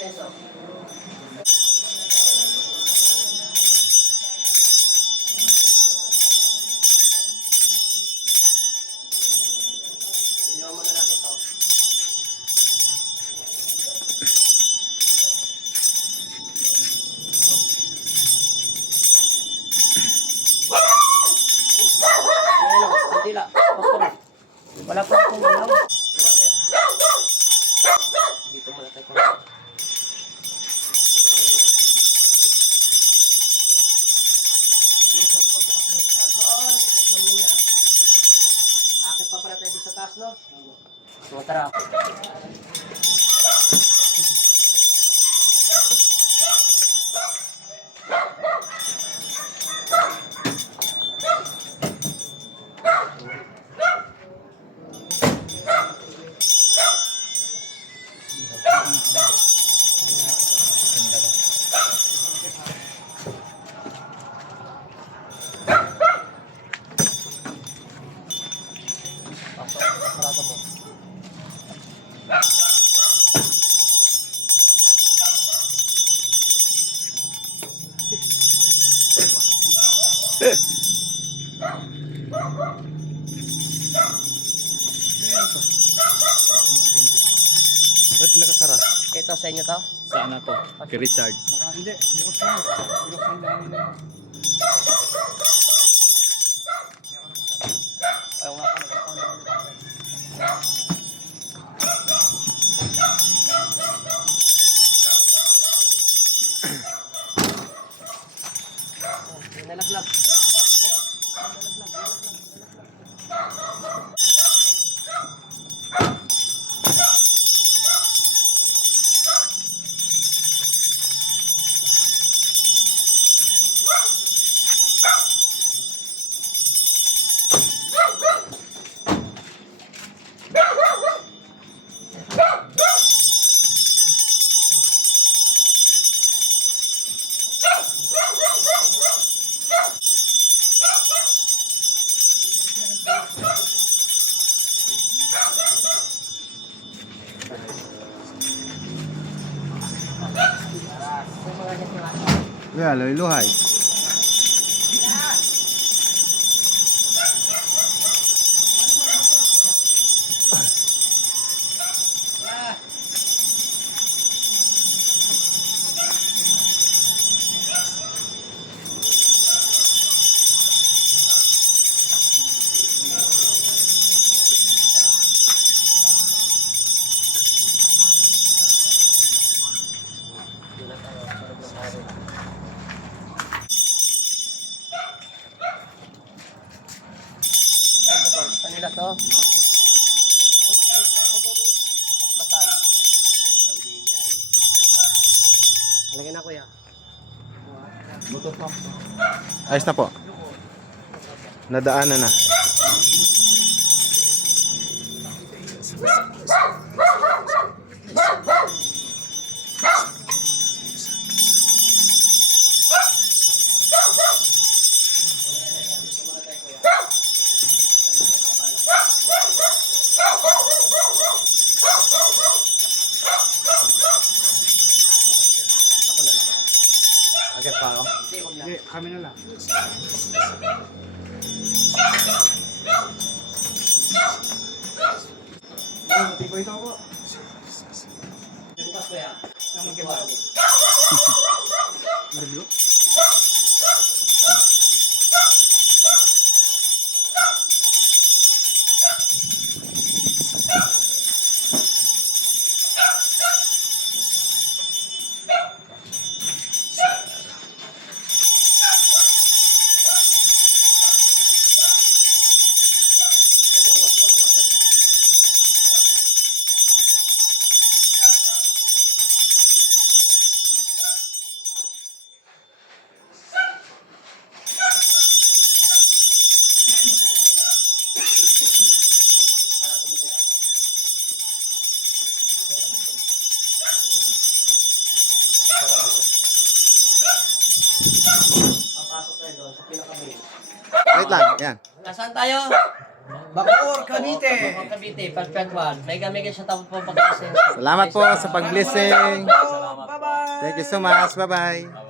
senso. Iniwan mo na natin ito. Ayan o, kandila. Posporo. Wala pa akong ilaw. Water. Dito muna tayo. Jason, pagbukas mo yung kalson. Buksan mo niya. Akit pa pala tayo sa taas, no? So, tara. Pasok, sarado mo. Ba't nakasara? Ito sa inyo to? Saan na to? Kay Richard. Hindi, bukas na. Bukas na lang nila. Ayaw nga pa, nagkakaroon. Nalaglag. Kuya, luhay. Kanila to? Basbasan. Halagyan na kuya. Ayos na po. Nadaanan na. Agad pa ako. Hindi, huwag na. Hindi, kami na lang. Matibay ito ako. Bukas kuya. Ang kibaw. Marilo? Papasok tayo doon sa pinaka-main. Wait lang, yan. Nasaan tayo? Bacoor, Cavite. Bacoor, Cavite. Perfect one. May gamit siya tapos po pagkasin. Salamat po sa pag-blessing. Bye-bye. Thank you so much. Bye-bye.